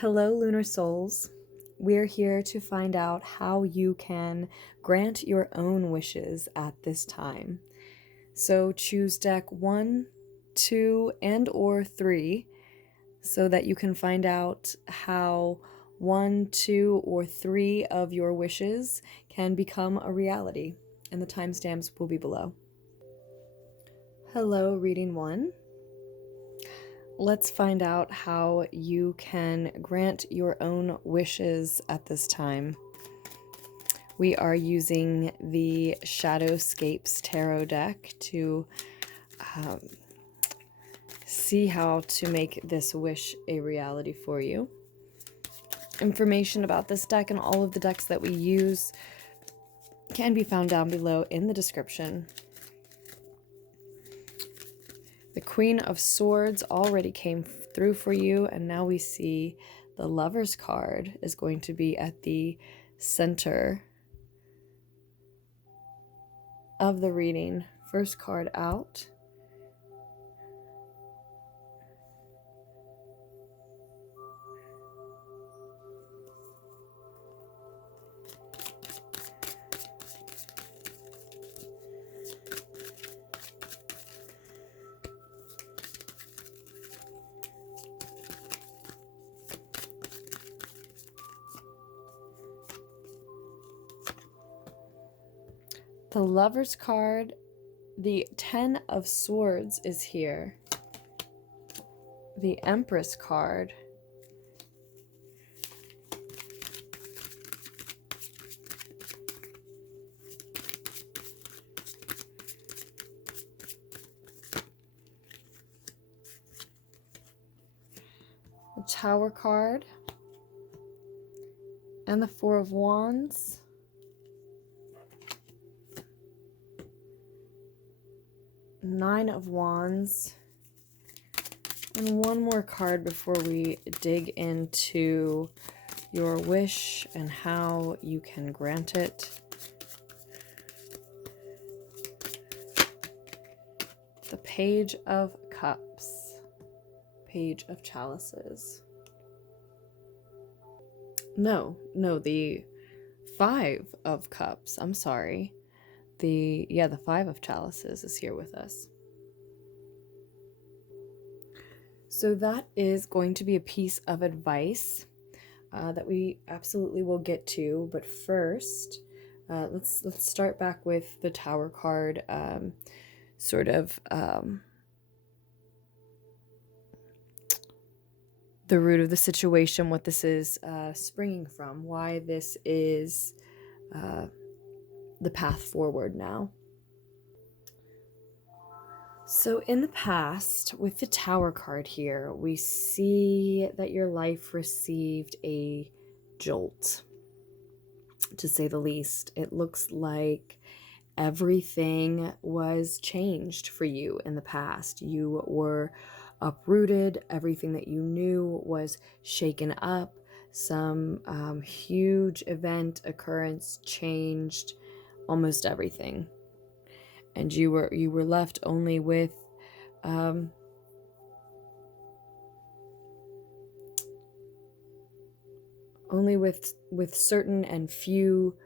Hello, Lunar Souls. We're here to find out how you can grant your own wishes at this time. So choose deck 1, 2, and or 3 so that you can find out how 1, 2, or 3 of your wishes can become a reality. And the timestamps will be below. Hello, reading 1. Let's find out how you can grant your own wishes at this time. We are using the Shadowscapes tarot deck to see how to make this wish a reality for you. Information about this deck and all of the decks that we use can be found down below in the description. The Queen of Swords already came through for you, and now we see the Lover's card is going to be at the center of the reading. First card out. The Lover's card, the 10 of Swords is here. The Empress card. The Tower card. And the Four of Wands. Nine of Wands, and one more card before we dig into your wish and how you can grant it. The Page of Cups, Page of Chalices. No, the Five of Cups. I'm sorry. The Five of Chalices is here with us. So that is going to be a piece of advice that we absolutely will get to. But first, let's start back with the Tower card, the root of the situation, what this is springing from, why this is the path forward now. So in the past, with the Tower card here, we see that your life received a jolt, to say the least. It looks like everything was changed for you in the past. You were uprooted. Everything that you knew was shaken up. Some huge event, occurrence changed almost everything, and you were left only with certain and few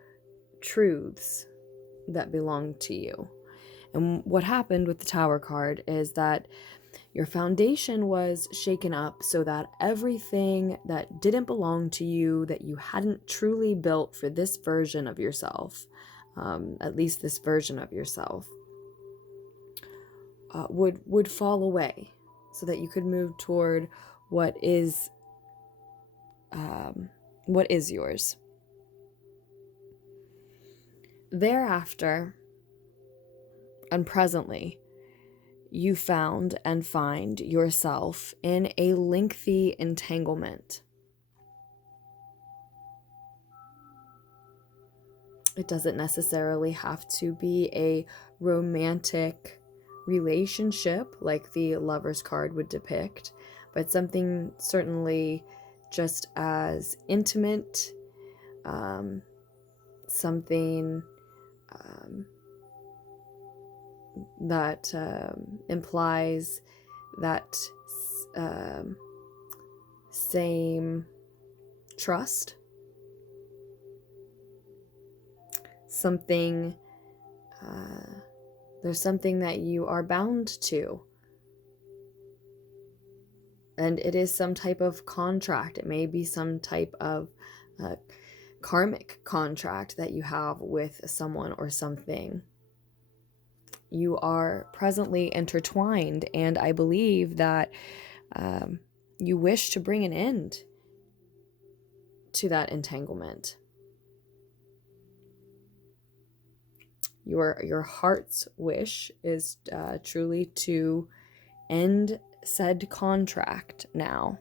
truths that belong to you. And what happened with the Tower card is that your foundation was shaken up so that everything that didn't belong to you, that you hadn't truly built for this version of yourself, at least this version of yourself, would fall away, so that you could move toward what is yours. Thereafter, and presently, you found and find yourself in a lengthy entanglement. It doesn't necessarily have to be a romantic relationship like the Lover's card would depict, but something certainly just as intimate, something that implies that same trust. Something, there's something that you are bound to. And it is some type of contract. It may be some type of karmic contract that you have with someone or something. You are presently intertwined, and I believe that you wish to bring an end to that entanglement. Your heart's wish is truly to end said contract now.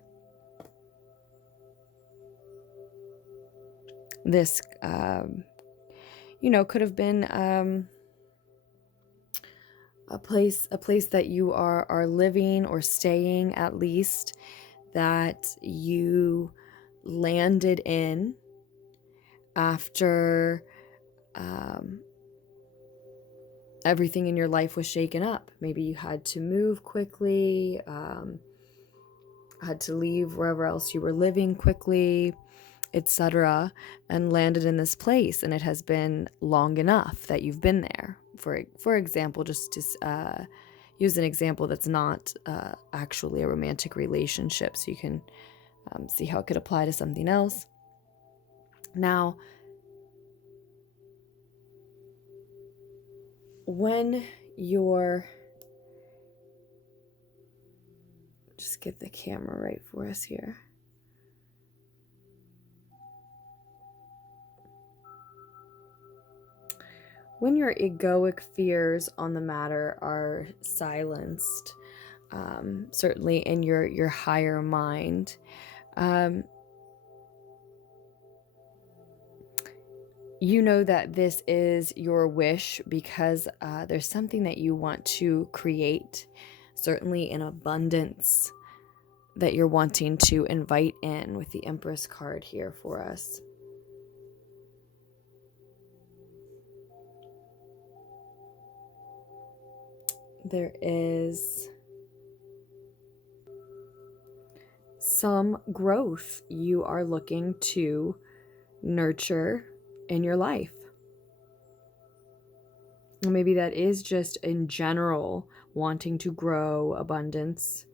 This, could have been a place that you are living or staying, at least, that you landed in after everything in your life was shaken up. Maybe you had to move quickly, had to leave wherever else you were living quickly, etc., and landed in this place, and it has been long enough that you've been there. For example, just to use an example that's not actually a romantic relationship, so you can see how it could apply to something else. Now, when you're, just get the camera right for us here. When your egoic fears on the matter are silenced, certainly in your higher mind, you know that this is your wish because there's something that you want to create, certainly in abundance, that you're wanting to invite in with the Empress card here for us. There is some growth you are looking to nurture in your life. Or maybe that is just in general wanting to grow abundant.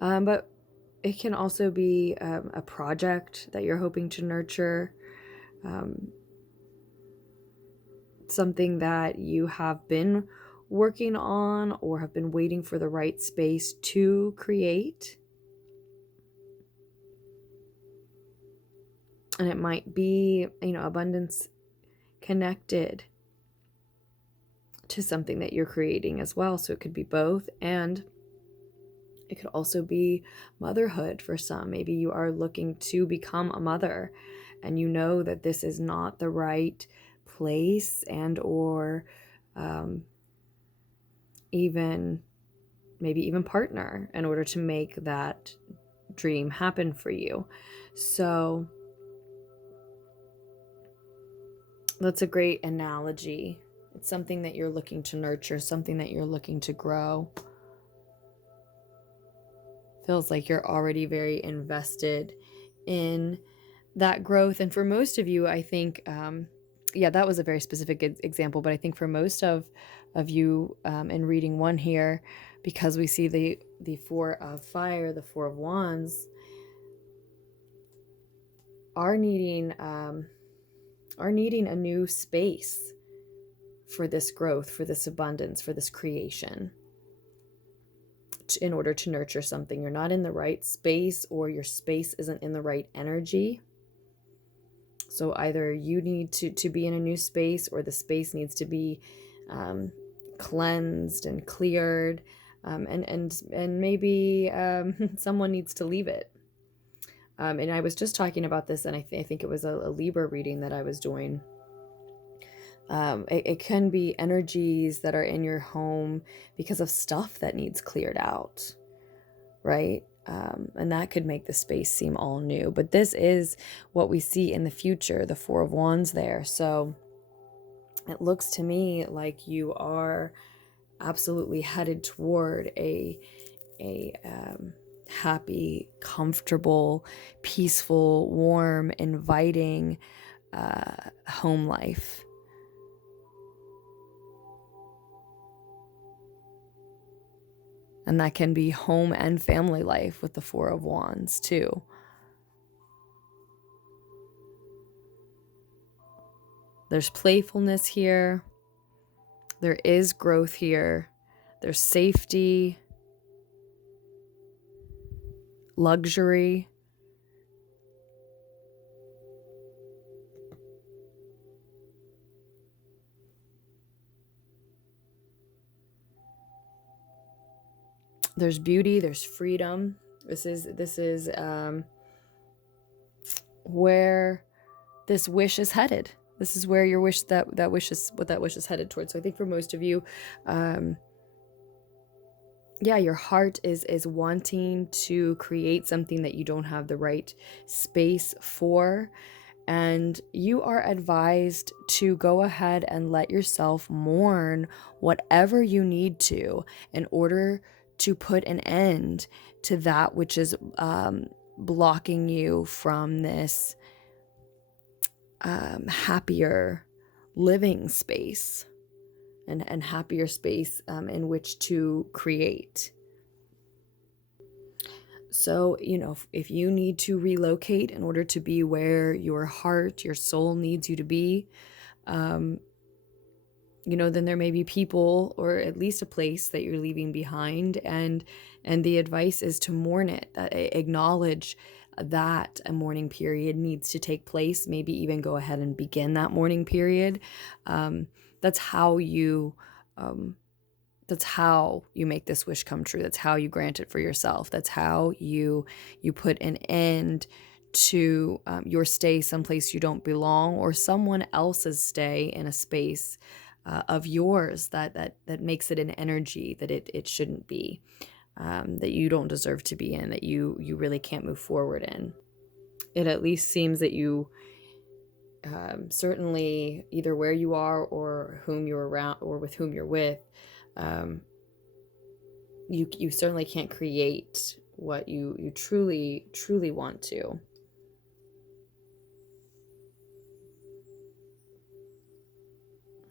But it can also be a project that you're hoping to nurture, something that you have been working on or have been waiting for the right space to create. And it might be, abundance connected to something that you're creating as well. So it could be both, and it could also be motherhood for some. Maybe you are looking to become a mother and you know that this is not the right place and or even partner in order to make that dream happen for you. So that's a great analogy. It's something that you're looking to nurture, something that you're looking to grow. Feels like you're already very invested in that growth. And for most of you, I think, that was a very specific example, but I think for most of you in reading one here, because we see the Four of Fire, the Four of Wands, are needing a new space for this growth, for this abundance, for this creation, in order to nurture something. You're not in the right space, or your space isn't in the right energy. So either you need to be in a new space, or the space needs to be cleansed and cleared, and maybe someone needs to leave it. And I was just talking about this, and I think it was a Libra reading that I was doing. It can be energies that are in your home because of stuff that needs cleared out, right? And that could make the space seem all new. But this is what we see in the future, the Four of Wands there. So it looks to me like you are absolutely headed toward a happy, comfortable, peaceful, warm, inviting home life. And that can be home and family life with the Four of Wands too. There's playfulness here. There is growth here. There's safety, luxury. There's beauty, there's freedom. This is where this wish is headed. This is where your wish, that wish is what that wish is headed towards. So I think for most of you, your heart is wanting to create something that you don't have the right space for. And you are advised to go ahead and let yourself mourn whatever you need to in order to put an end to that which is blocking you from this happier living space and happier space in which to create. So, if you need to relocate in order to be where your heart, your soul needs you to be, then there may be people or at least a place that you're leaving behind. And the advice is to mourn it, acknowledge that a mourning period needs to take place, maybe even go ahead and begin that mourning period. That's how you make this wish come true. That's how you grant it for yourself. That's how you put an end to your stay someplace you don't belong, or someone else's stay in a space of yours that makes it an energy that it shouldn't be, that you don't deserve to be in, that you really can't move forward in. It at least seems that you certainly, either where you are or whom you're around or with whom you're with, you certainly can't create what you truly want to.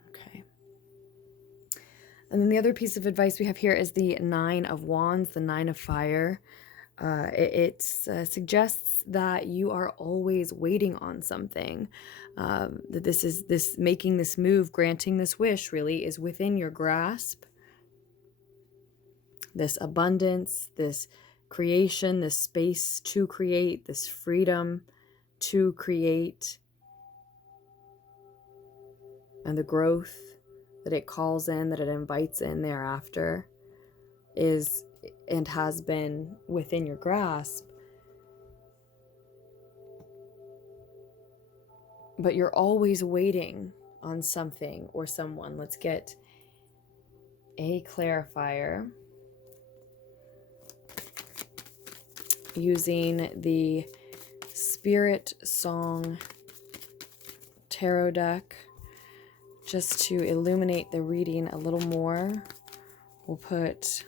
Okay. And then the other piece of advice we have here is the Nine of Wands, the Nine of Fire. It suggests that you are always waiting on something. That this making this move, granting this wish, really is within your grasp. This abundance, this creation, this space to create, this freedom to create, and the growth that it calls in, that it invites in thereafter, is and has been within your grasp. But you're always waiting on something or someone. Let's get a clarifier using the SpirtSong tarot deck just to illuminate the reading a little more. We'll put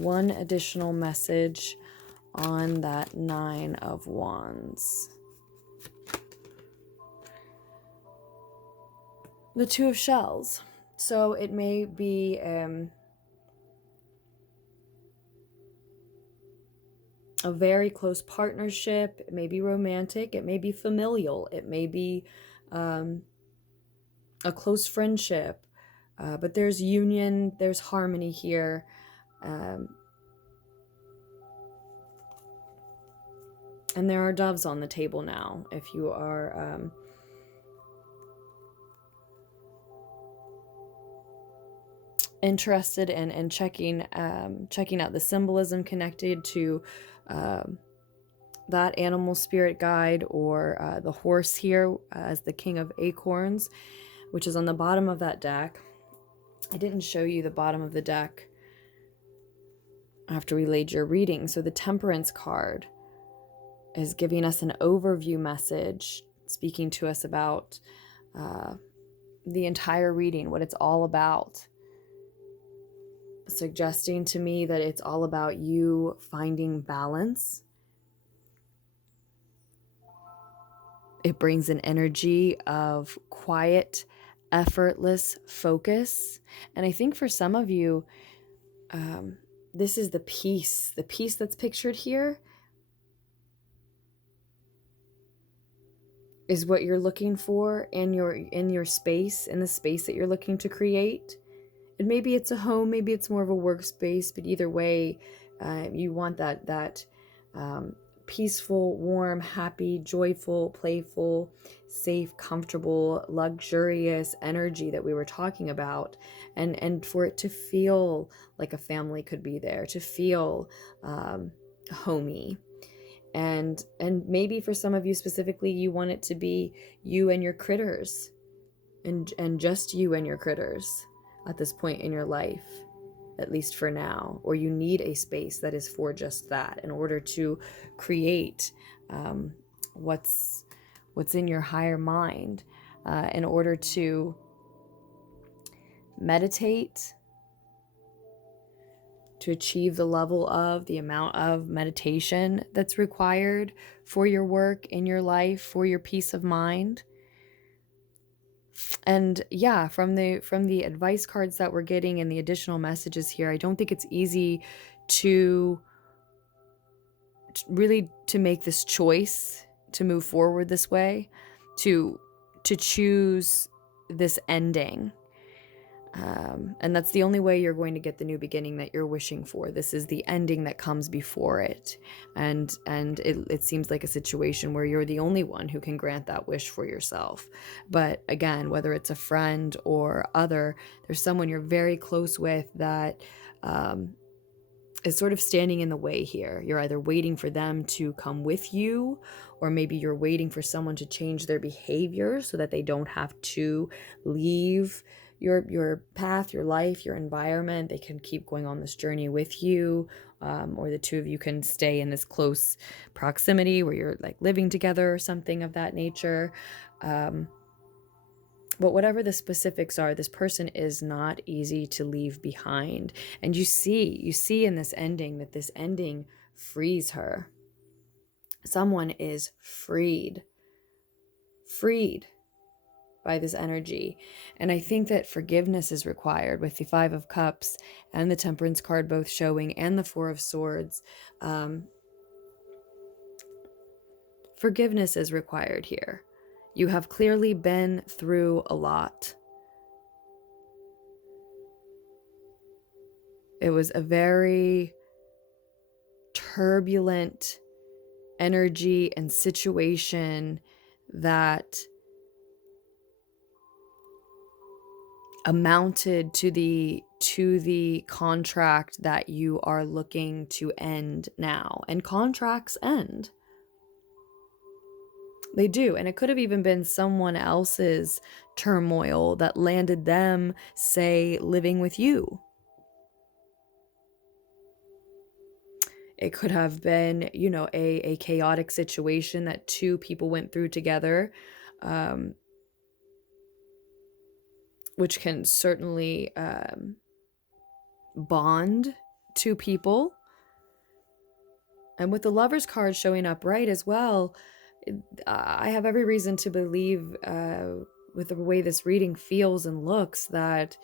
one additional message on that Nine of Wands. The Two of Shells. So it may be a very close partnership. It may be romantic. It may be familial. It may be a close friendship. But there's union, there's harmony here. And there are doves on the table now. If you are interested in checking out the symbolism connected to that animal spirit guide, or the horse here as the King of Acorns, which is on the bottom of that deck. I didn't show you the bottom of the deck after we laid your reading. So the Temperance card is giving us an overview message, speaking to us about the entire reading, what it's all about. suggesting to me that it's all about you finding balance. It brings an energy of quiet, effortless focus. And I think for some of you, this is the peace that's pictured here is what you're looking for in your space, in the space that you're looking to create. And maybe it's a home, maybe it's more of a workspace, but either way, you want that peaceful, warm, happy, joyful, playful, safe, comfortable, luxurious energy that we were talking about, and for it to feel like a family could be there, to feel homey. And maybe for some of you specifically, you want it to be you and your critters, and just you and your critters at this point in your life, at least for now. Or you need a space that is for just that in order to create what's in your higher mind, in order to meditate, to achieve the level of the amount of meditation that's required for your work in your life, for your peace of mind. And yeah, from the advice cards that we're getting and the additional messages here, I don't think it's easy to really make this choice to move forward this way, to choose this ending. And that's the only way you're going to get the new beginning that you're wishing for. This is the ending that comes before it. And it seems like a situation where you're the only one who can grant that wish for yourself. But again, whether it's a friend or other, there's someone you're very close with that is sort of standing in the way here. You're either waiting for them to come with you, or maybe you're waiting for someone to change their behavior so that they don't have to leave your path, your life, your environment. They can keep going on this journey with you, or the two of you can stay in this close proximity where you're like living together or something of that nature. But whatever the specifics are, this person is not easy to leave behind. And you see in this ending that this ending frees her. Someone is freed by this energy. And I think that forgiveness is required with the Five of Cups and the Temperance card both showing, and the Four of Swords. Forgiveness is required here. You have clearly been through a lot. It was a very turbulent energy and situation that amounted to the contract that you are looking to end now. And contracts end. They do. And it could have even been someone else's turmoil that landed them, say, living with you. It could have been, a chaotic situation that two people went through together, which can certainly bond two people. And with the Lover's card showing up right as well, I have every reason to believe, with the way this reading feels and looks, that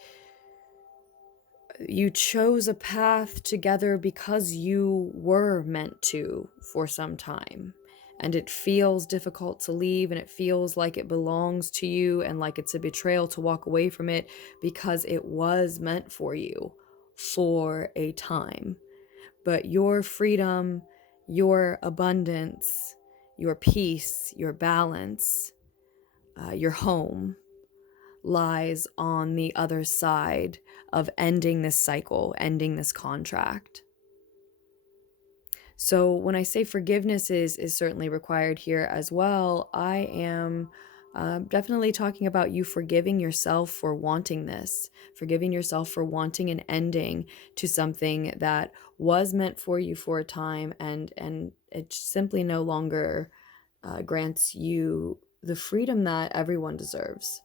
you chose a path together because you were meant to for some time. And it feels difficult to leave, and it feels like it belongs to you, and like it's a betrayal to walk away from it, because it was meant for you for a time. But your freedom, your abundance, your peace, your balance, your home lies on the other side of ending this cycle, ending this contract. So when I say forgiveness is certainly required here as well, I am definitely talking about you forgiving yourself for wanting this, forgiving yourself for wanting an ending to something that was meant for you for a time, and it simply no longer grants you the freedom that everyone deserves.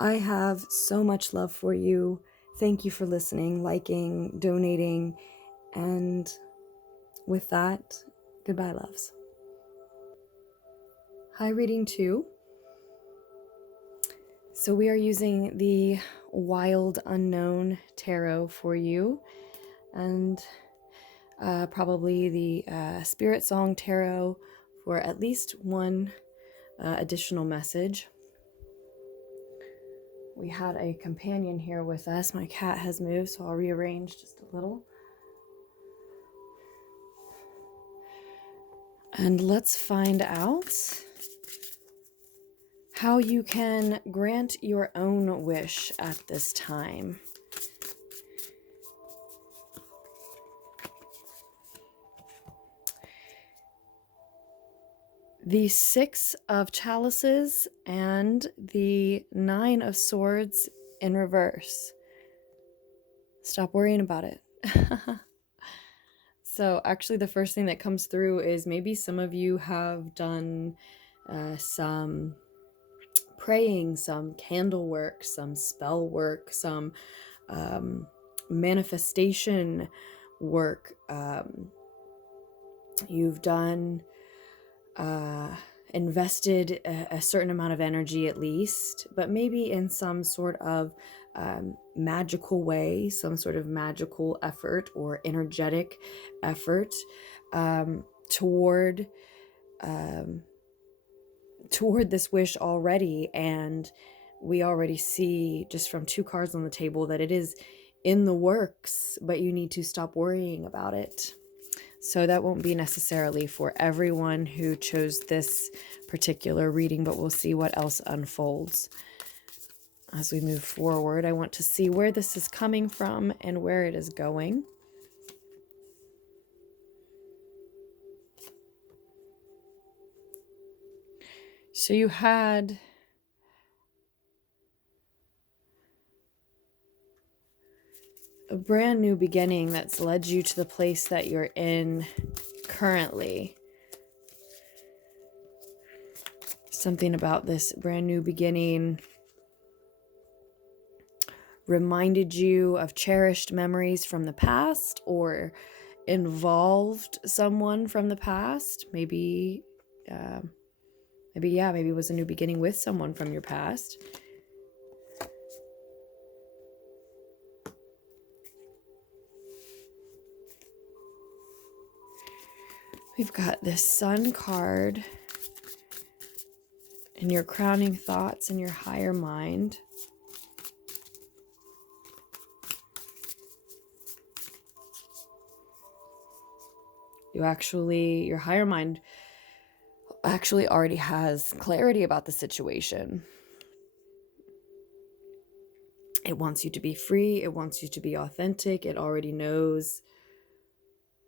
I have so much love for you. Thank you for listening, liking, donating, and with that, goodbye, loves. Hi, reading 2. So we are using the Wild Unknown Tarot for you, and probably the SpirtSong Tarot for at least one additional message. We had a companion here with us. My cat has moved, so I'll rearrange just a little. And let's find out how you can grant your own wish at this time. The 6 of Chalices and the 9 of Swords in reverse. Stop worrying about it. So actually the first thing that comes through is maybe some of you have done some praying, some candle work, some spell work, some manifestation work. You've done invested a certain amount of energy at least, but maybe in some sort of magical way, some sort of magical effort or energetic effort toward this wish already. And we already see just from 2 cards on the table that it is in the works, but you need to stop worrying about it. So that won't be necessarily for everyone who chose this particular reading, but we'll see what else unfolds as we move forward. I want to see where this is coming from and where it is going. So you had a brand new beginning that's led you to the place that you're in currently. Something about this brand new beginning reminded you of cherished memories from the past, or involved someone from the past. Maybe it was a new beginning with someone from your past. We've got this Sun card and your crowning thoughts and your higher mind. Your higher mind actually already has clarity about the situation. It wants you to be free. It wants you to be authentic. It already knows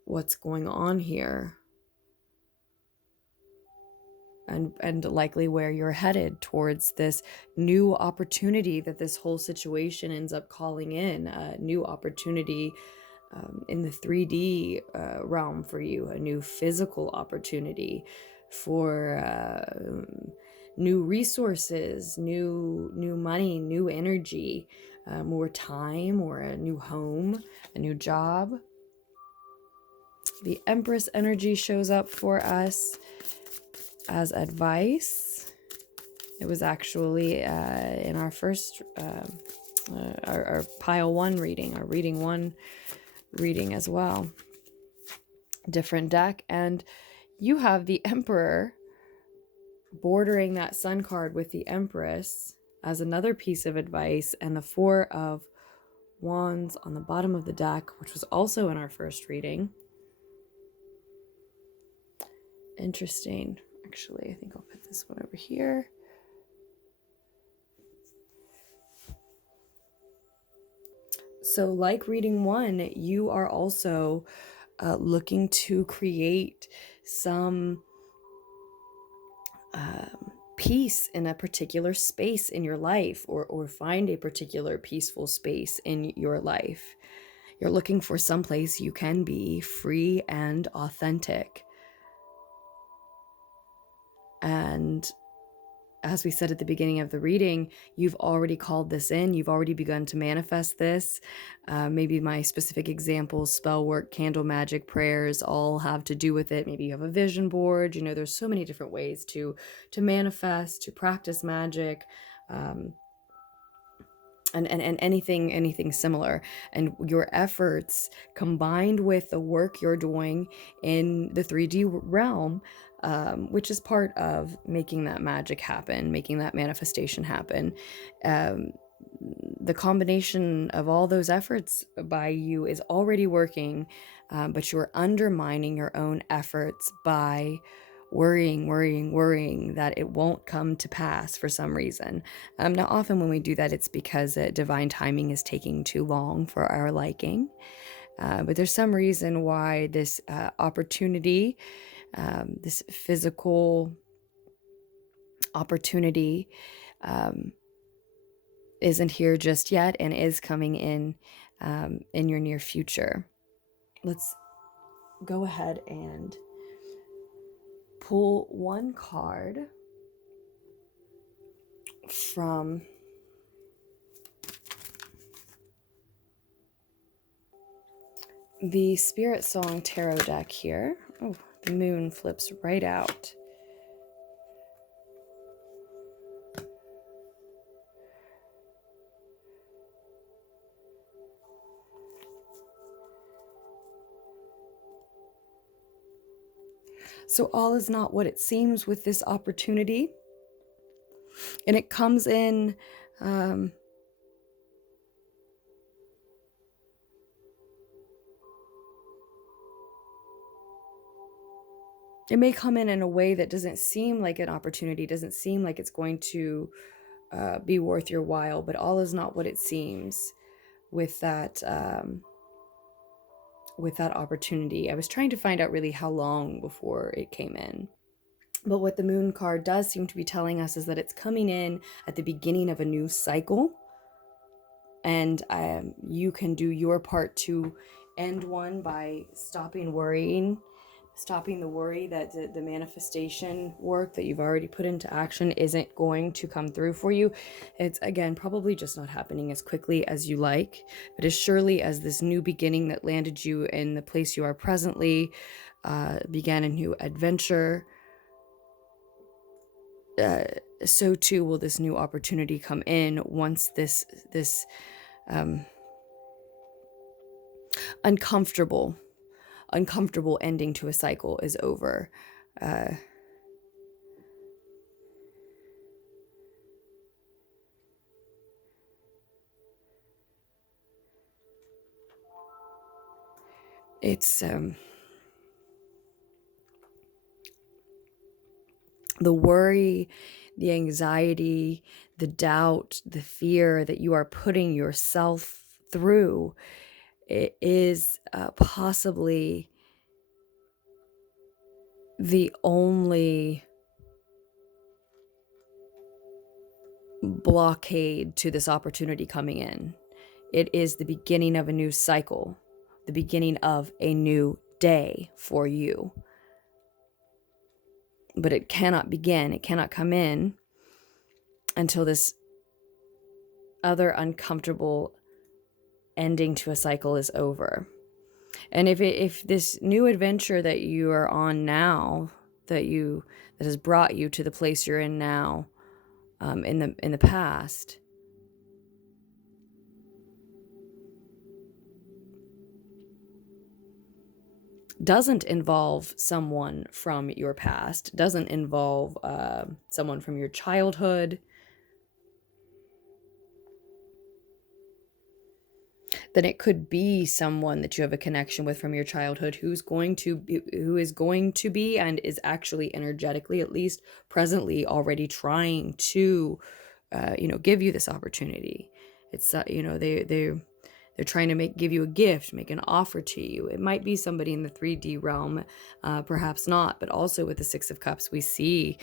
what's going on here. And likely where you're headed towards this new opportunity that this whole situation ends up calling in. A new opportunity in the 3D realm for you. A new physical opportunity for new resources, new money, new energy, more time, or a new home, a new job. The Empress energy shows up for us as advice. It was actually in our first, our pile 1 reading, our reading 1 reading as well. Different deck. And you have the Emperor bordering that Sun card with the Empress as another piece of advice, and the 4 of Wands on the bottom of the deck, which was also in our first reading. Interesting. Actually, I think I'll put this one over here. So like reading 1, you are also looking to create some peace in a particular space in your life, or find a particular peaceful space in your life. You're looking for some place you can be free and authentic. And as we said at the beginning of the reading, you've already called this in. You've already begun to manifest this. Maybe my specific examples, spell work, candle magic, prayers, all have to do with it. Maybe you have a vision board. You know, there's so many different ways to manifest, to practice magic. And anything similar, and your efforts combined with the work you're doing in the 3D realm, which is part of making that magic happen, making that manifestation happen. The combination of all those efforts by you is already working, but you're undermining your own efforts by worrying that it won't come to pass for some reason. Now, often when we do that, it's because divine timing is taking too long for our liking. But there's some reason why this opportunity, this physical opportunity, isn't here just yet and is coming in your near future. Let's go ahead and pull one card from the SpirtSong tarot deck here. Oh, the moon flips right out. So all is not what it seems with this opportunity. And it comes in it may come in a way that doesn't seem like an opportunity, doesn't seem like it's going to be worth your while, but all is not what it seems with that opportunity. I was trying to find out really how long before it came in. But what the moon card does seem to be telling us is that it's coming in at the beginning of a new cycle. And you can do your part to end one by stopping worrying, stopping the worry that the manifestation work that you've already put into action isn't going to come through for you. It's, again, probably just not happening as quickly as you like, but as surely as this new beginning that landed you in the place you are presently began a new adventure, so too will this new opportunity come in once this uncomfortable ending to a cycle is over. It's the worry, the anxiety, the doubt, the fear that you are putting yourself through. It is possibly the only blockade to this opportunity coming in. It is the beginning of a new cycle, the beginning of a new day for you. But it cannot begin, it cannot come in until this other uncomfortable ending to a cycle is over. And if this new adventure that you are on now, that has brought you to the place you're in now, in the past, doesn't involve someone from your past, doesn't involve someone from your childhood, then it could be someone that you have a connection with from your childhood who is going to be and is actually energetically, at least presently, already trying to give you this opportunity. It's they're trying to give you a gift, make an offer to you. It might be somebody in the 3D realm, perhaps not, but also with the Six of Cups, we see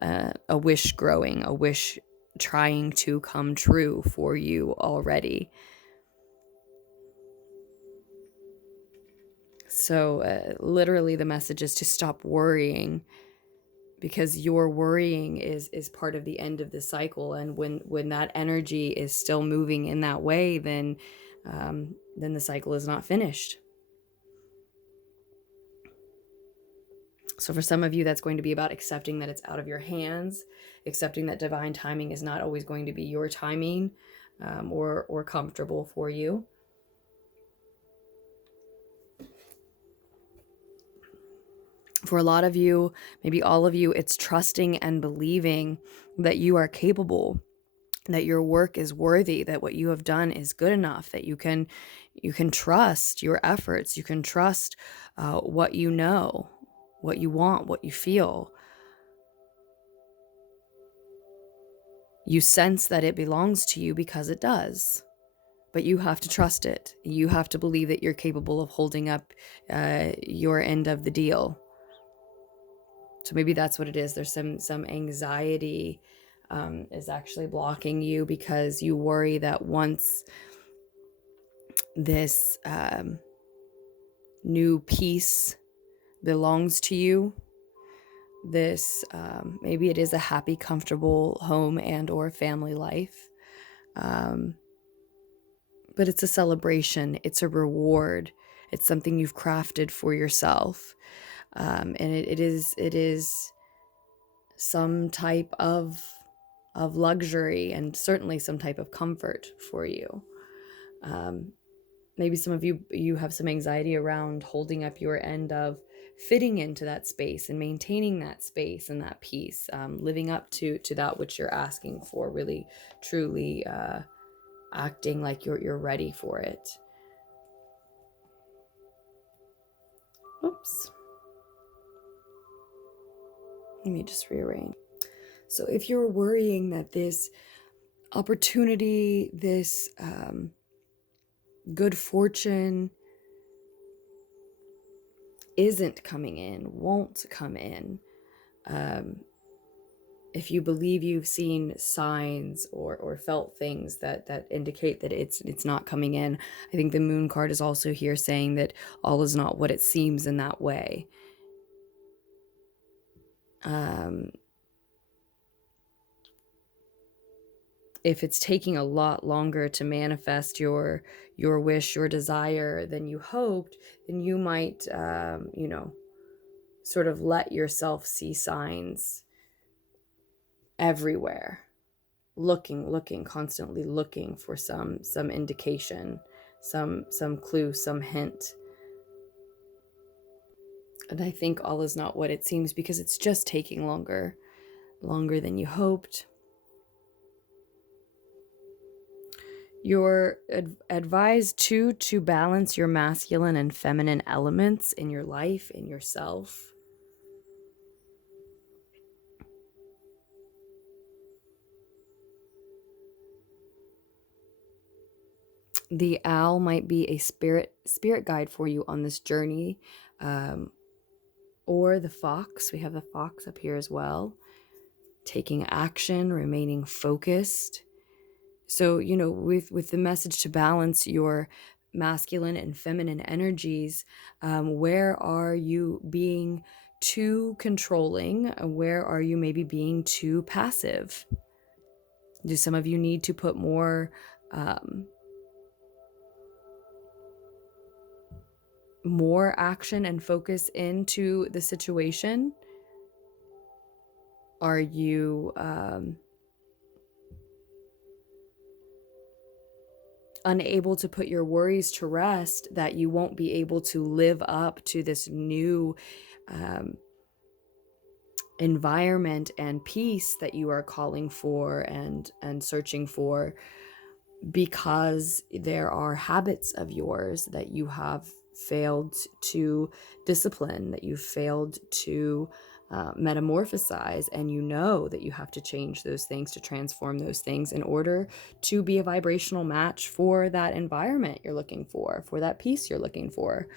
a wish growing, a wish trying to come true for you already. So literally the message is to stop worrying, because your worrying is part of the end of the cycle. And when that energy is still moving in that way, then the cycle is not finished. So for some of you, that's going to be about accepting that it's out of your hands, accepting that divine timing is not always going to be your timing, or comfortable for you. For a lot of you, maybe all of you, it's trusting and believing that you are capable, that your work is worthy, that what you have done is good enough, that you can trust your efforts, you can trust what you know, what you want, what you feel. You sense that it belongs to you because it does, but you have to trust it. You have to believe that you're capable of holding up your end of the deal. So maybe that's what it is. There's some anxiety is actually blocking you because you worry that once this new piece belongs to you, this maybe it is a happy, comfortable home and or family life, but it's a celebration, it's a reward, it's something you've crafted for yourself, and it is some type of luxury and certainly some type of comfort for you. Maybe some of you have some anxiety around holding up your end of fitting into that space and maintaining that space and that peace, living up to that which you're asking for, really truly acting like you're ready for it. Oops. Let me just rearrange. So if you're worrying that this opportunity, this good fortune isn't coming in, won't come in, if you believe you've seen signs or felt things that indicate that it's not coming in, I think the moon card is also here saying that all is not what it seems in that way. If it's taking a lot longer to manifest your wish, your desire than you hoped, then you might, sort of let yourself see signs everywhere, looking, constantly looking for some indication, some clue, some hint. And I think all is not what it seems because it's just taking longer than you hoped. You're advised to balance your masculine and feminine elements in your life, in yourself. The owl might be a spirit guide for you on this journey, or the fox. We have the fox up here as well. Taking action, remaining focused. So, with the message to balance your masculine and feminine energies, where are you being too controlling? Where are you maybe being too passive? Do some of you need to put more action and focus into the situation? Are you unable to put your worries to rest that you won't be able to live up to this new environment and peace that you are calling for and searching for, because there are habits of yours that you have failed to discipline, that you've failed to metamorphosize, and you know that you have to change those things, to transform those things in order to be a vibrational match for that environment you're looking for that peace you're looking for.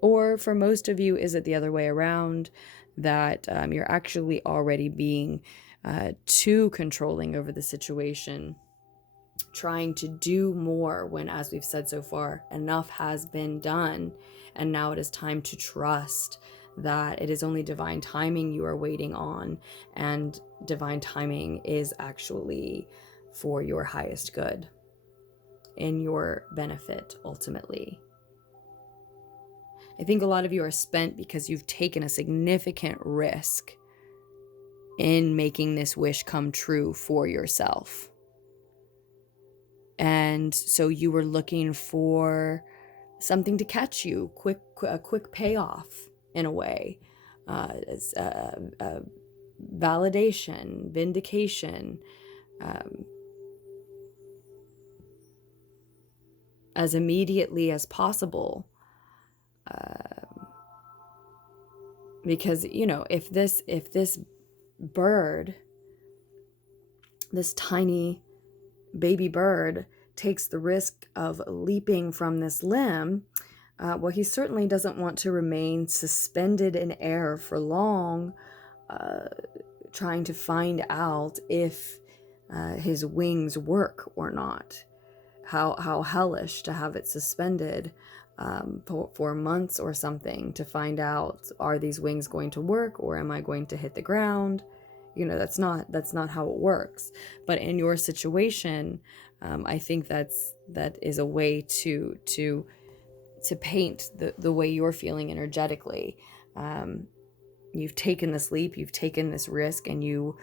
Or for most of you, is it the other way around, that you're actually already being too controlling over the situation, trying to do more when, as we've said so far, enough has been done, and now it is time to trust that it is only divine timing you are waiting on, and divine timing is actually for your highest good, in your benefit ultimately. I think a lot of you are spent because you've taken a significant risk in making this wish come true for yourself. And so you were looking for something to catch you, a quick payoff in a way, validation, vindication, as immediately as possible. Because, you know, if this bird, this tiny baby bird, takes the risk of leaping from this limb, well, he certainly doesn't want to remain suspended in air for long, trying to find out if his wings work or not. How hellish to have it suspended for months or something to find out, are these wings going to work, or am I going to hit the ground? You know, that's not how it works. But in your situation, I think that is a way to paint the way you're feeling energetically. You've taken this leap, you've taken this risk, and you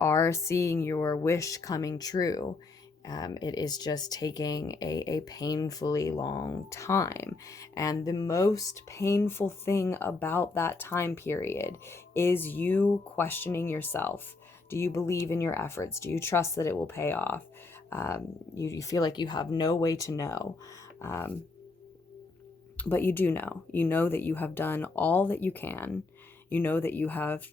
are seeing your wish coming true. It is just taking a painfully long time. And the most painful thing about that time period is you questioning yourself. Do you believe in your efforts? Do you trust that it will pay off? You feel like you have no way to know. But you do know. You know that you have done all that you can. You know that you have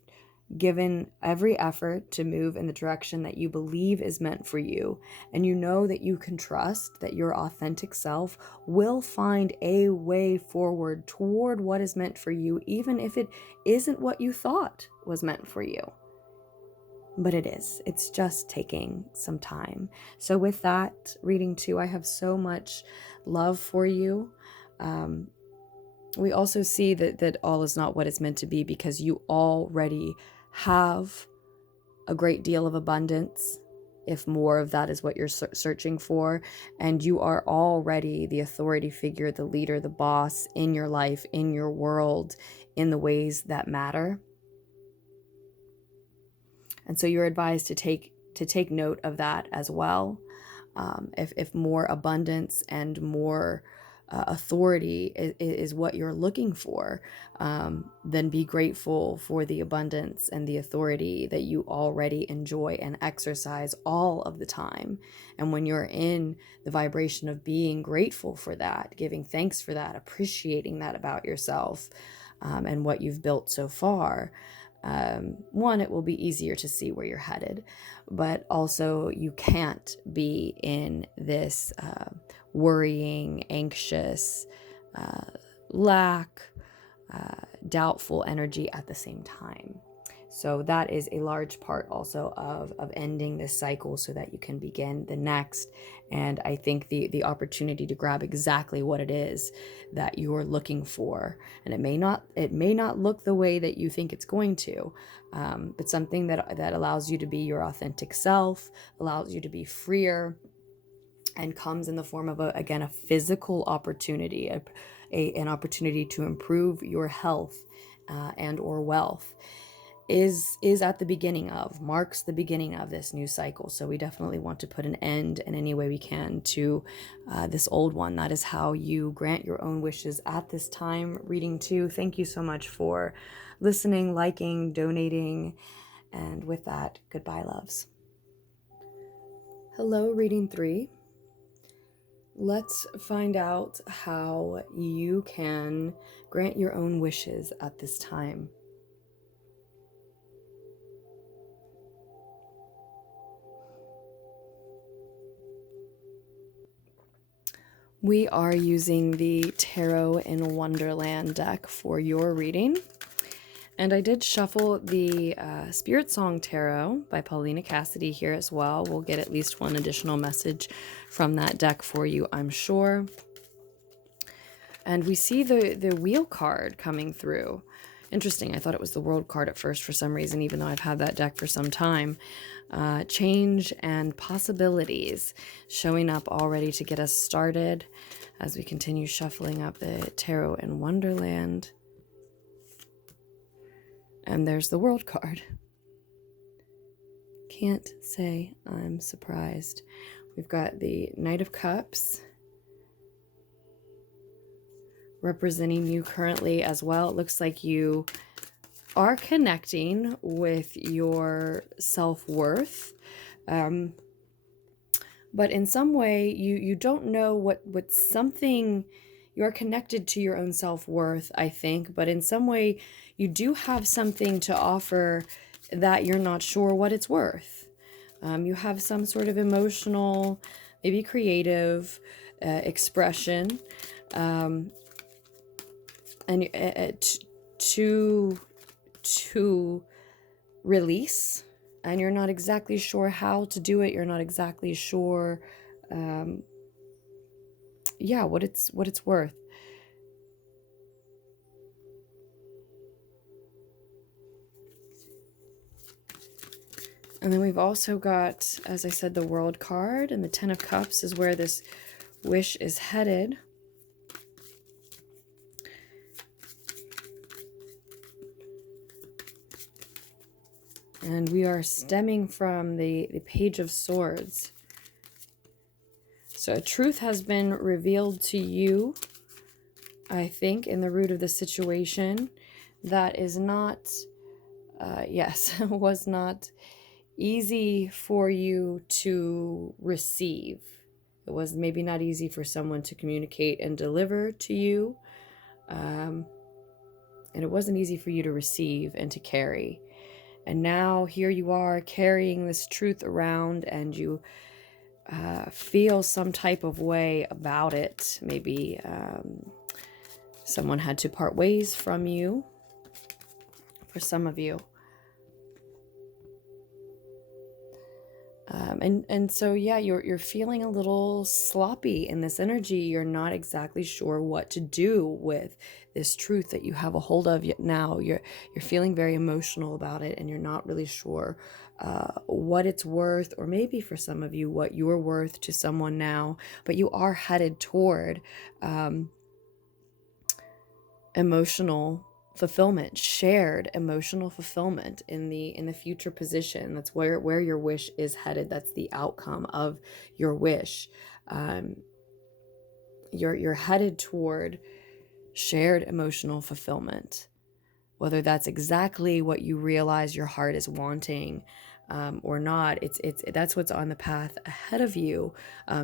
given every effort to move in the direction that you believe is meant for you. And you know that you can trust that your authentic self will find a way forward toward what is meant for you, even if it isn't what you thought was meant for you. But it is. It's just taking some time. So with that, reading 2, I have so much love for you. We also see that all is not what it's meant to be, because you already have a great deal of abundance, if more of that is what you're searching for. And you are already the authority figure, the leader, the boss in your life, in your world, in the ways that matter. And so you're advised to take note of that as well. If more abundance and more authority is what you're looking for, then be grateful for the abundance and the authority that you already enjoy and exercise all of the time. And when you're in the vibration of being grateful for that, giving thanks for that, appreciating that about yourself, and what you've built so far, one, it will be easier to see where you're headed, but also you can't be in this worrying, anxious, lack, doubtful energy at the same time. So that is a large part also of ending this cycle so that you can begin the next. And I think the opportunity to grab exactly what it is that you're looking for, and it may not look the way that you think it's going to, but something that allows you to be your authentic self, allows you to be freer, and comes in the form of a physical opportunity, an opportunity to improve your health and or wealth, is at the beginning of, marks the beginning of this new cycle. So we definitely want to put an end in any way we can to this old one. That is how you grant your own wishes at this time. Reading 2, thank you so much for listening, liking, donating, and with that, goodbye, loves. Hello, reading 3. Let's find out how you can grant your own wishes at this time. We are using the Tarot in Wonderland deck for your reading. And I did shuffle the SpirtSong Tarot by Paulina Cassidy here as well. We'll get at least one additional message from that deck for you, I'm sure. And we see the wheel card coming through. Interesting. I thought it was the world card at first for some reason, even though I've had that deck for some time. Change and possibilities showing up already to get us started as we continue shuffling up the tarot in Wonderland. And there's the world card. Can't say I'm surprised. We've got the Knight of Cups representing you currently as well. It looks like you are connecting with your self-worth. But in some way, you don't know what something, you're connected to your own self-worth, I think. But in some way, you do have something to offer that you're not sure what it's worth. You have some sort of emotional, maybe creative expression. And to release, and you're not exactly sure how to do it. You're not exactly sure what it's worth. And then we've also got, as I said, the World card, and the Ten of Cups is where this wish is headed. And we are stemming from the Page of Swords. So a truth has been revealed to you, I think, in the root of the situation that is not, was not easy for you to receive. It was maybe not easy for someone to communicate and deliver to you. And it wasn't easy for you to receive and to carry. And now here you are carrying this truth around, and you feel some type of way about it. Maybe someone had to part ways from you, for some of you. And so, yeah, you're feeling a little sloppy in this energy. You're not exactly sure what to do with this truth that you have a hold of yet now. You're feeling very emotional about it, and you're not really sure what it's worth, or maybe for some of you, what you're worth to someone now. But you are headed toward emotional fulfillment, shared emotional fulfillment in the future position. That's where your wish is headed. That's the outcome of your wish. You're headed toward shared emotional fulfillment, whether that's exactly what you realize your heart is wanting or not. That's what's on the path ahead of you.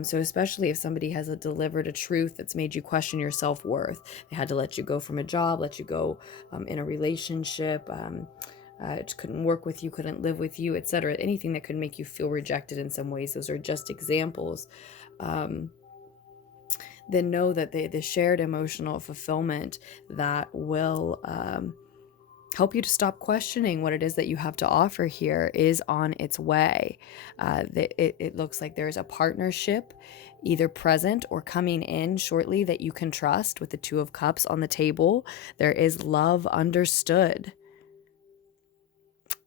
So especially if somebody has delivered a truth that's made you question your self-worth, they had to let you go from a job, let you go in a relationship, couldn't work with you, couldn't live with you, etc. Anything that could make you feel rejected in some ways. Those are just examples. Then know that the shared emotional fulfillment that will help you to stop questioning what it is that you have to offer here is on its way. It looks like there's a partnership either present or coming in shortly that you can trust, with the Two of Cups on the table. There is love understood.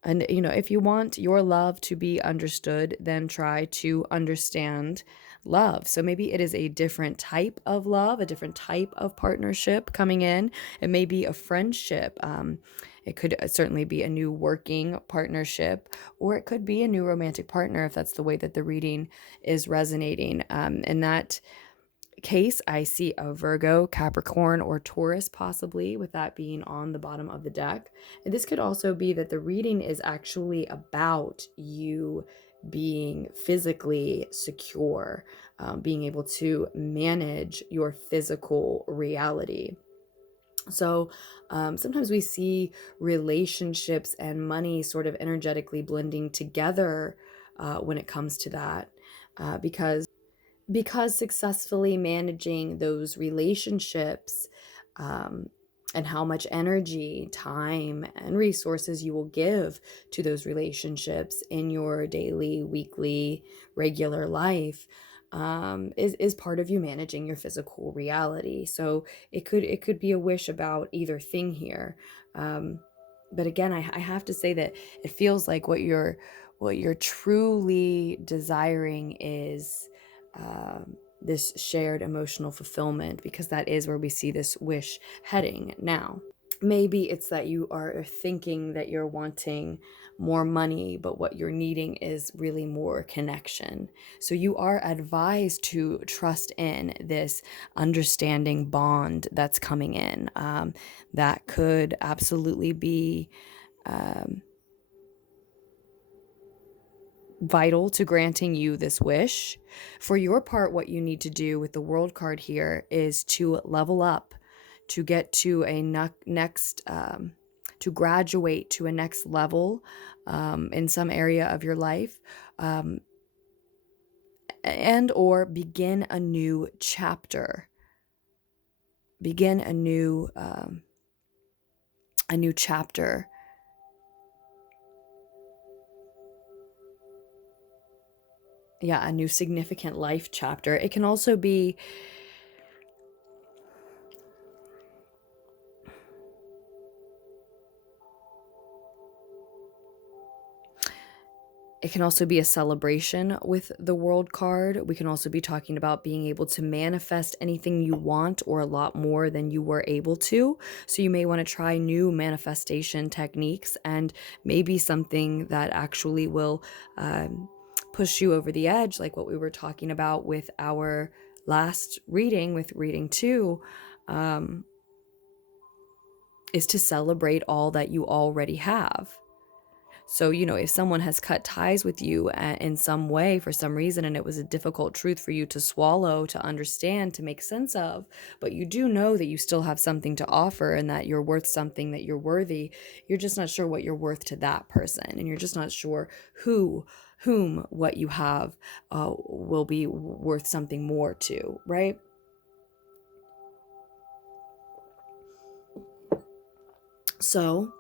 And, if you want your love to be understood, then try to understand love. So maybe it is a different type of love, a different type of partnership coming in. It may be a friendship. It could certainly be a new working partnership, or it could be a new romantic partner if that's the way that the reading is resonating. In that case, I see a Virgo, Capricorn, or Taurus, possibly, with that being on the bottom of the deck. And this could also be that the reading is actually about you being physically secure, being able to manage your physical reality. So sometimes we see relationships and money sort of energetically blending together when it comes to that, because successfully managing those relationships and how much energy, time, and resources you will give to those relationships in your daily, weekly, regular life is part of you managing your physical reality. So it could be a wish about either thing here. But again, I have to say that it feels like what you're truly desiring is this shared emotional fulfillment, because that is where we see this wish heading now. Maybe it's that you are thinking that you're wanting more money, but what you're needing is really more connection. So you are advised to trust in this understanding bond that's coming in. That could absolutely be vital to granting you this wish. For your part, what you need to do with the World card here is to level up, to get to a next, to graduate to a next level in some area of your life, and or begin a new chapter. Begin a new chapter. Yeah, a new significant life chapter. It can also be a celebration with the World card. We can also be talking about being able to manifest anything you want, or a lot more than you were able to. So you may want to try new manifestation techniques, and maybe something that actually will push you over the edge, like what we were talking about with our last reading, with reading 2, is to celebrate all that you already have. So, if someone has cut ties with you in some way for some reason, and it was a difficult truth for you to swallow, to understand, to make sense of, but you do know that you still have something to offer, and that you're worth something, that you're worthy, you're just not sure what you're worth to that person. And you're just not sure whom what you have will be worth something more to, right? So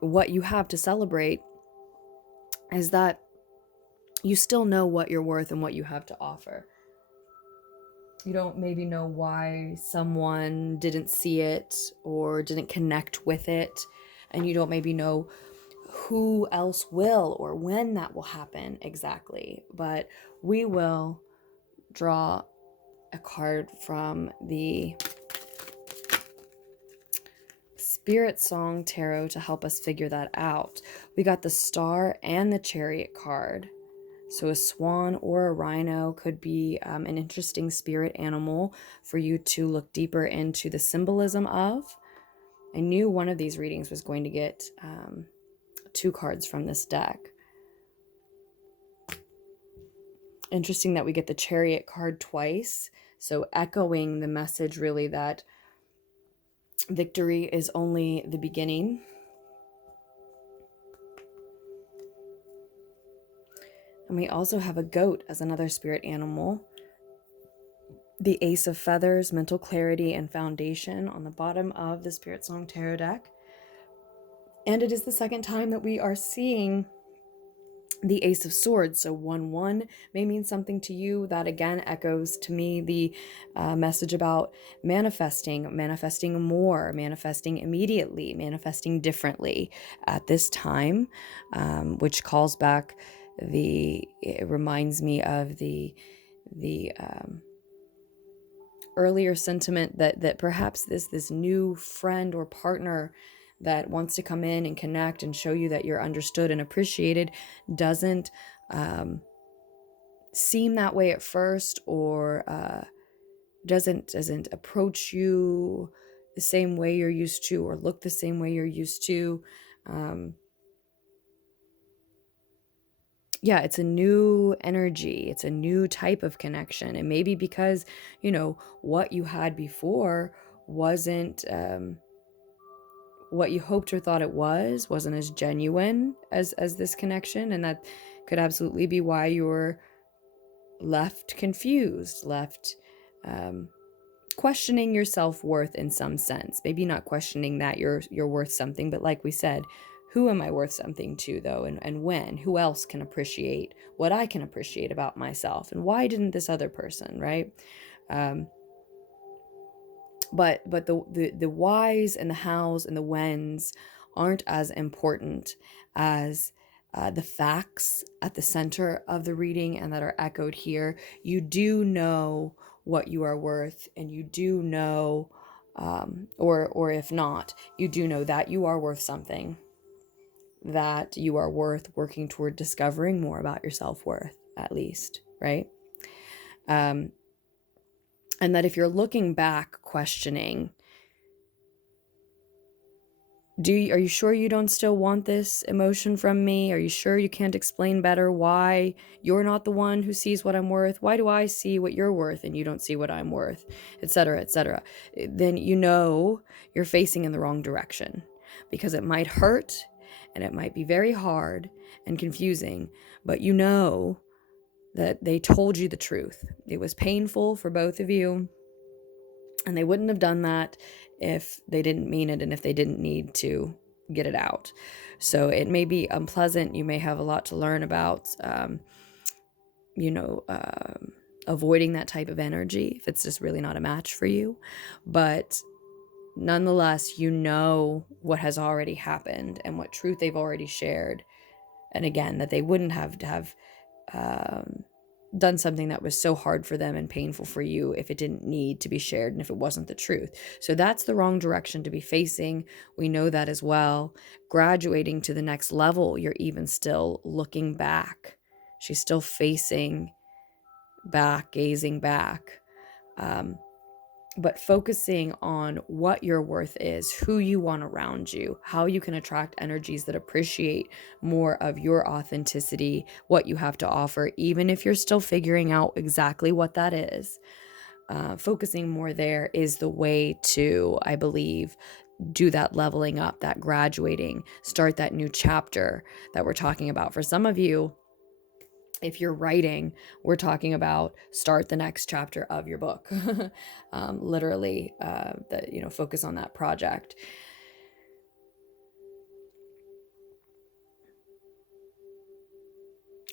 what you have to celebrate is that you still know what you're worth and what you have to offer. You don't maybe know why someone didn't see it or didn't connect with it, and you don't maybe know who else will or when that will happen exactly. But we will draw a card from the SpirtSong Tarot to help us figure that out. We got the Star and the Chariot card. So a swan or a rhino could be an interesting spirit animal for you to look deeper into the symbolism of. I knew one of these readings was going to get 2 cards from this deck. Interesting that we get the Chariot card twice. So echoing the message really that victory is only the beginning. And we also have a goat as another spirit animal. The Ace of Feathers, mental clarity and foundation on the bottom of the SpirtSong Tarot deck. And it is the second time that we are seeing the Ace of Swords. So 1-1 may mean something to you. That again echoes to me the message about manifesting more, manifesting immediately, manifesting differently at this time, which calls back it reminds me of the earlier sentiment that perhaps this new friend or partner that wants to come in and connect and show you that you're understood and appreciated doesn't seem that way at first, or doesn't approach you the same way you're used to, or look the same way you're used to. Yeah, it's a new energy. It's a new type of connection. And maybe because, what you had before wasn't what you hoped or thought it wasn't as genuine as this connection. And that could absolutely be why you're left confused, left questioning your self-worth in some sense. Maybe not questioning that you're worth something, but like we said, Who am I worth something to, though, and when? Who else can appreciate what I can appreciate about myself? And why didn't this other person, right? But the whys and the hows and the whens aren't as important as the facts at the center of the reading and that are echoed here. You do know what you are worth, and you do know, or if not, you do know that you are worth something, that you are worth working toward discovering more about your self-worth, at least, right? And that if you're looking back questioning, are you sure you don't still want this emotion from me? Are you sure you can't explain better why you're not the one who sees what I'm worth? Why do I see what you're worth and you don't see what I'm worth? Etc., etc. Then you know you're facing in the wrong direction, because it might hurt and it might be very hard and confusing, but you know that they told you the truth. It was painful for both of you, and they wouldn't have done that if they didn't mean it and if they didn't need to get it out. So it may be unpleasant. You may have a lot to learn about, avoiding that type of energy if it's just really not a match for you. But nonetheless, you know what has already happened and what truth they've already shared. And again, that they wouldn't have done something that was so hard for them and painful for you if it didn't need to be shared and if it wasn't the truth. So that's the wrong direction to be facing. We know that as well. Graduating to the next level, you're even still looking back. She's still facing back, gazing back. But focusing on what your worth is, who you want around you, how you can attract energies that appreciate more of your authenticity, what you have to offer, even if you're still figuring out exactly what that is. Focusing more there is the way to, I believe, do that leveling up, that graduating, start that new chapter that we're talking about. For some of you, if you're writing, we're talking about start the next chapter of your book. Literally, focus on that project.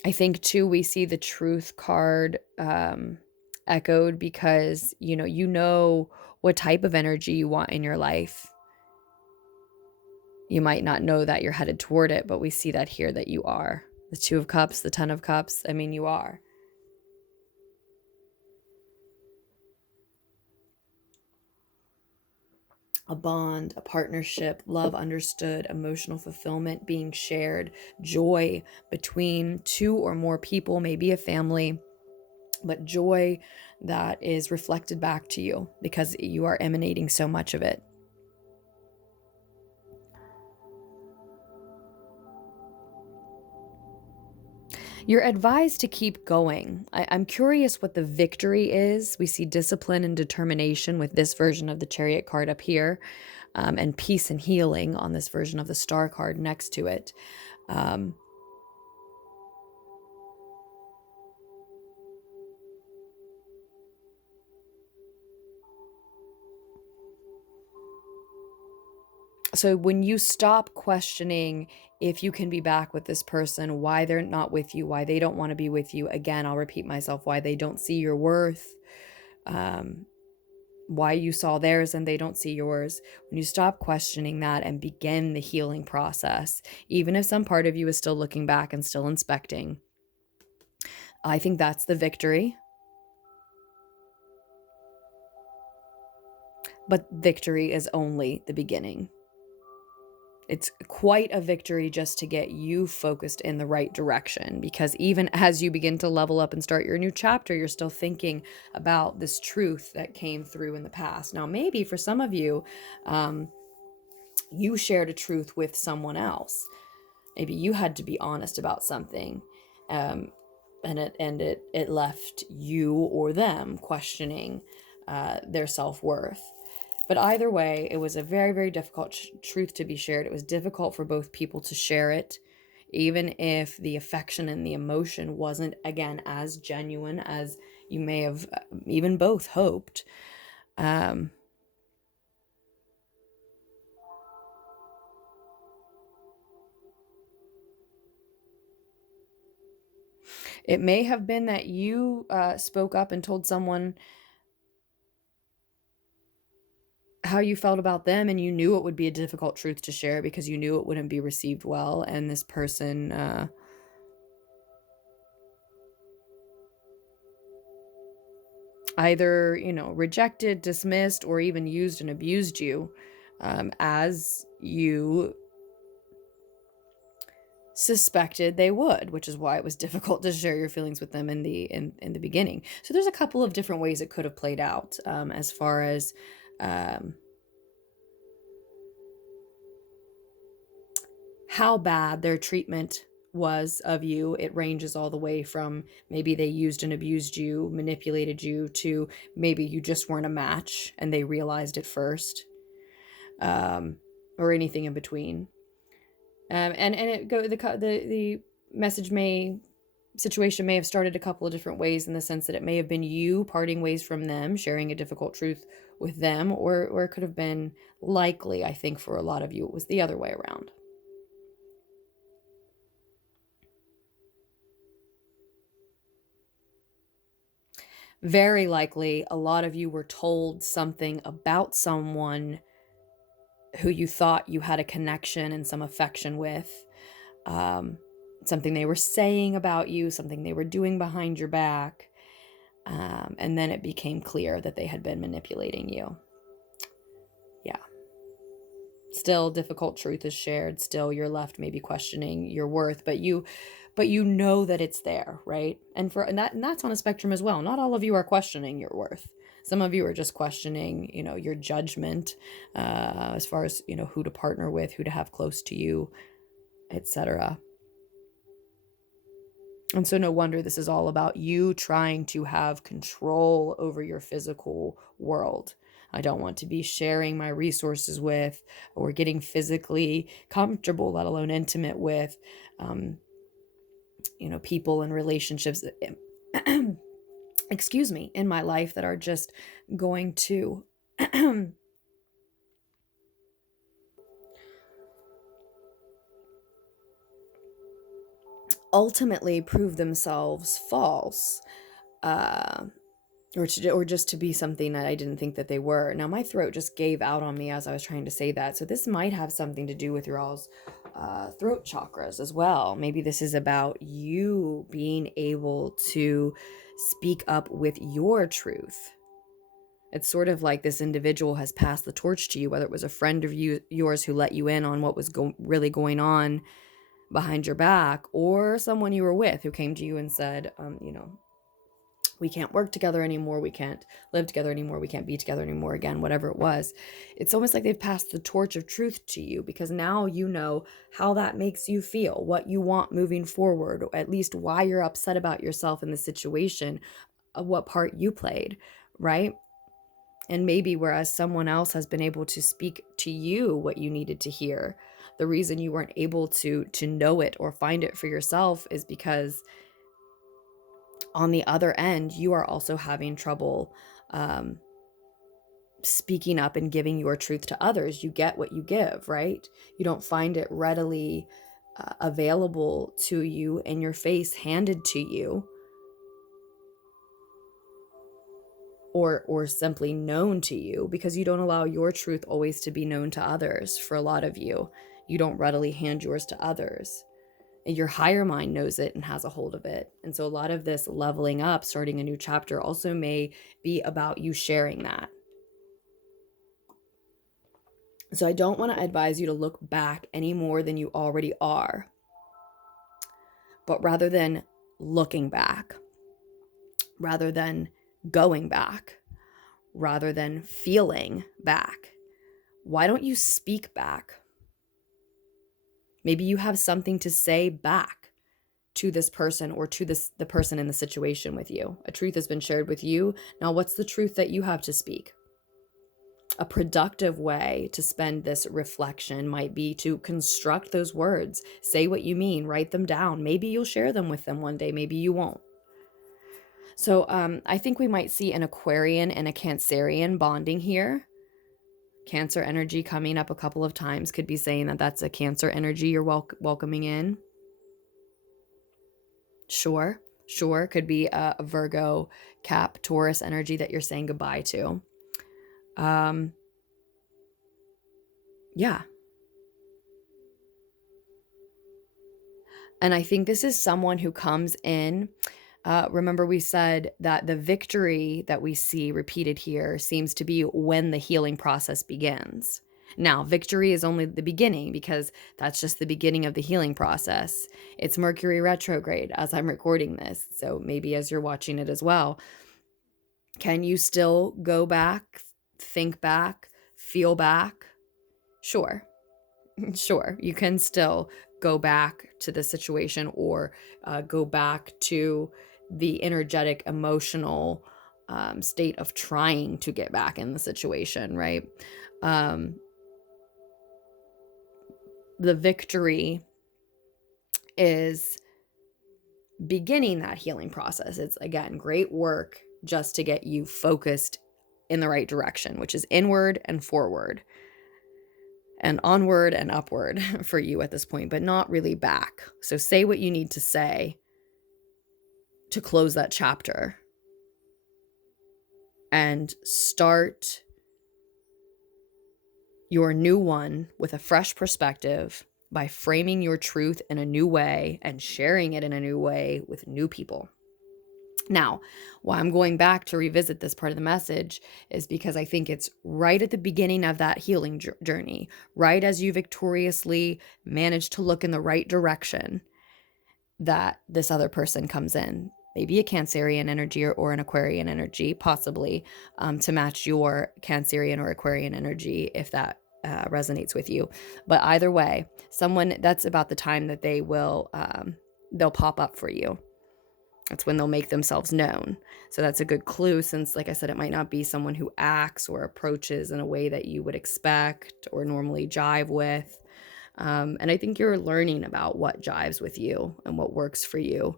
I think too, we see the truth card echoed because you know what type of energy you want in your life. You might not know that you're headed toward it, but we see that here, that you are. The Two of Cups, the Ten of Cups, I mean, you are. A bond, a partnership, love understood, emotional fulfillment being shared, joy between two or more people, maybe a family, but joy that is reflected back to you because you are emanating so much of it. You're advised to keep going. I'm curious what the victory is. We see discipline and determination with this version of the Chariot card up here, and peace and healing on this version of the Star card next to it. So when you stop questioning if you can be back with this person, why they're not with you, why they don't want to be with you, again, I'll repeat myself, why they don't see your worth, why you saw theirs and they don't see yours. When you stop questioning that and begin the healing process, even if some part of you is still looking back and still inspecting, I think that's the victory. But victory is only the beginning. It's quite a victory just to get you focused in the right direction, because even as you begin to level up and start your new chapter, you're still thinking about this truth that came through in the past. Now, maybe for some of you, you shared a truth with someone else. Maybe you had to be honest about something, and it left you or them questioning their self-worth. But either way, it was a very, very difficult truth to be shared. It was difficult for both people to share it, even if the affection and the emotion wasn't, again, as genuine as you may have even both hoped. It may have been that you spoke up and told someone how you felt about them, and you knew it would be a difficult truth to share because you knew it wouldn't be received well, and this person either, rejected, dismissed, or even used and abused you as you suspected they would, which is why it was difficult to share your feelings with them in the beginning. So there's a couple of different ways it could have played out as far as how bad their treatment was of you. It ranges all the way from maybe they used and abused you, manipulated you, to maybe you just weren't a match and they realized it first, or anything in between. And the situation may have started a couple of different ways, in the sense that it may have been you parting ways from them, sharing a difficult truth with them, or it could have been, likely, I think for a lot of you, it was the other way around. Very likely, a lot of you were told something about someone who you thought you had a connection and some affection with. Something they were saying about you, something they were doing behind your back. And then it became clear that they had been manipulating you. Yeah. Still, difficult truth is shared. Still, you're left maybe questioning your worth, but you know that it's there, right? And that's on a spectrum as well. Not all of you are questioning your worth. Some of you are just questioning, your judgment, as far as, who to partner with, who to have close to you, etc. And so no wonder this is all about you trying to have control over your physical world. I don't want to be sharing my resources with, or getting physically comfortable, let alone intimate with, people and relationships, excuse me, in my life that are just going to ultimately prove themselves false, or just to be something that I didn't think that they were. Now, my throat just gave out on me as I was trying to say that, so this might have something to do with your all's throat chakras as well. Maybe this is about you being able to speak up with your truth. It's sort of like this individual has passed the torch to you, whether it was a friend of yours who let you in on what was really going on behind your back, or someone you were with who came to you and said, we can't work together anymore, we can't live together anymore, we can't be together anymore again, whatever it was. It's almost like they've passed the torch of truth to you, because now you know how that makes you feel, what you want moving forward, or at least why you're upset about yourself in the situation, what part you played, right? And maybe whereas someone else has been able to speak to you what you needed to hear, the reason you weren't able to know it or find it for yourself is because on the other end, you are also having trouble speaking up and giving your truth to others. You get what you give, right? You don't find it readily available to you, in your face, handed to you, or simply known to you, because you don't allow your truth always to be known to others. For a lot of you, you don't readily hand yours to others. And your higher mind knows it and has a hold of it. And so a lot of this leveling up, starting a new chapter, also may be about you sharing that. So I don't want to advise you to look back any more than you already are. But rather than looking back, rather than going back, rather than feeling back, why don't you speak back? Maybe you have something to say back to this person, or to the person in the situation with you. A truth has been shared with you. Now, what's the truth that you have to speak? A productive way to spend this reflection might be to construct those words. Say what you mean, write them down. Maybe you'll share them with them one day, maybe you won't. So I think we might see an Aquarian and a Cancerian bonding here. Cancer energy coming up a couple of times could be saying that that's a Cancer energy you're welcoming in. Sure, Sure, could be a Virgo, Cap, Taurus energy that you're saying goodbye to. Yeah. And I think this is someone who comes in. Remember, we said that the victory that we see repeated here seems to be when the healing process begins. Now, victory is only the beginning because that's just the beginning of the healing process. It's Mercury retrograde as I'm recording this. So maybe as you're watching it as well. Can you still go back, think back, feel back? Sure. Sure. You can still go back to the situation or go back to the energetic, emotional state of trying to get back in the situation, right? The victory is beginning that healing process. It's, again, great work just to get you focused in the right direction, which is inward and forward and onward and upward for you at this point, but not really back. So say what you need to say to close that chapter and start your new one with a fresh perspective by framing your truth in a new way and sharing it in a new way with new people. Now, why I'm going back to revisit this part of the message is because I think it's right at the beginning of that healing journey, right as you victoriously manage to look in the right direction, that this other person comes in. Maybe a Cancerian energy or an Aquarian energy, possibly, to match your Cancerian or Aquarian energy if that resonates with you. But either way, someone that's about the time that they will, they'll pop up for you. That's when they'll make themselves known. So that's a good clue since, like I said, it might not be someone who acts or approaches in a way that you would expect or normally jive with. And I think you're learning about what jives with you and what works for you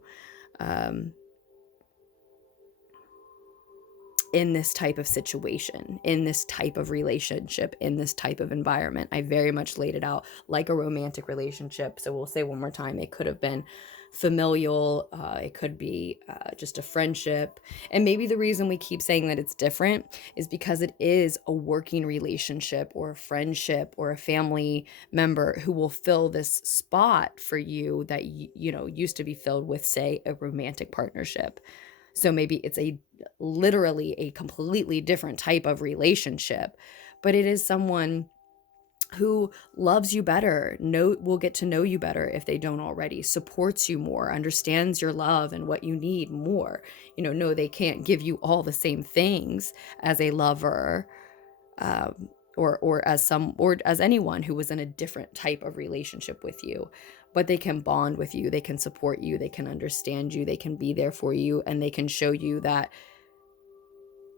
in this type of situation, in this type of relationship, in this type of environment. I very much laid it out like a romantic relationship. So we'll say one more time, it could have been familial, it could be just a friendship. And maybe the reason we keep saying that it's different is because it is a working relationship or a friendship or a family member who will fill this spot for you that used to be filled with, say, a romantic partnership. So maybe it's literally a completely different type of relationship, but it is someone who loves you better, will get to know you better if they don't already, supports you more, understands your love and what you need more. No, they can't give you all the same things as a lover, or as anyone who was in a different type of relationship with you, but they can bond with you, they can support you, they can understand you, they can be there for you, and they can show you that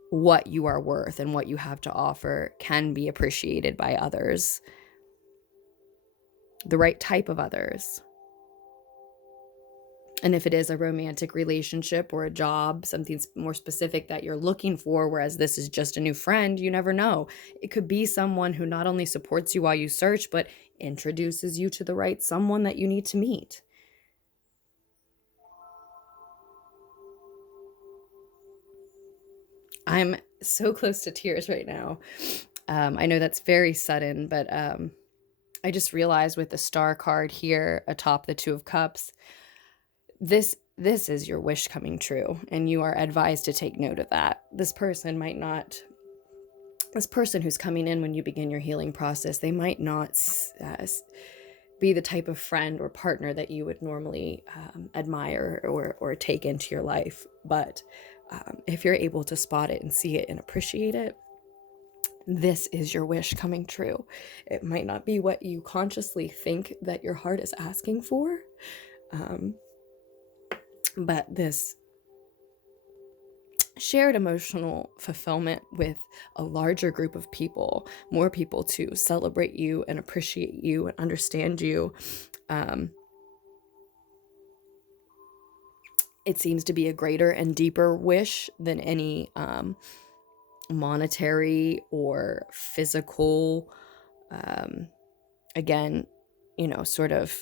what you are worth and what you have to offer can be appreciated by others, the right type of others. And if it is a romantic relationship or a job, something more specific that you're looking for, whereas this is just a new friend, you never know. It could be someone who not only supports you while you search, but introduces you to the right someone that you need to meet. I'm so close to tears right now. I know that's very sudden, but I just realized with the star card here atop the Two of Cups, this is your wish coming true, and you are advised to take note of that. This person who's coming in when you begin your healing process, they might not be the type of friend or partner that you would normally admire or take into your life. But if you're able to spot it and see it and appreciate it, this is your wish coming true. It might not be what you consciously think that your heart is asking for, but this shared emotional fulfillment with a larger group of people, more people to celebrate you and appreciate you and understand you. It seems to be a greater and deeper wish than any monetary or physical, again, sort of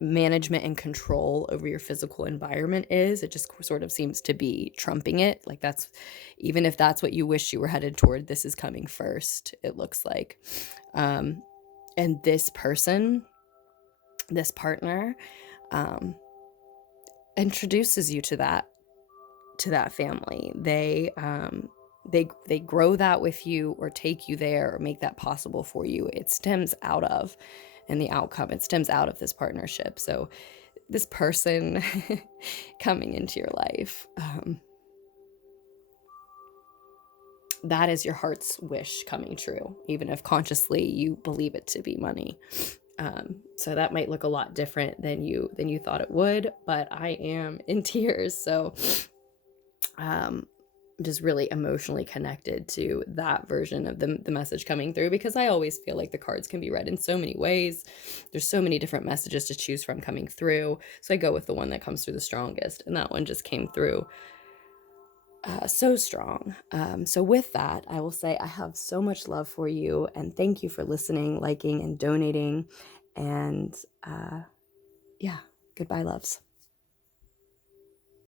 management and control over your physical environment is. It just sort of seems to be trumping it. Like that's, even if that's what you wish you were headed toward, this is coming first, it looks like. And this person, this partner, introduces you to that family. They grow that with you, or take you there, or make that possible for you. It stems out of, and the outcome, it stems out of this partnership. So this person coming into your life, that is your heart's wish coming true, even if consciously you believe it to be money. So that might look a lot different than you thought it would, but I am in tears. So just really emotionally connected to that version of the message coming through, because I always feel like the cards can be read in so many ways. There's so many different messages to choose from coming through. So I go with the one that comes through the strongest, and that one just came through so strong. So with that, I will say I have so much love for you, and thank you for listening, liking, and donating. And yeah, goodbye, loves.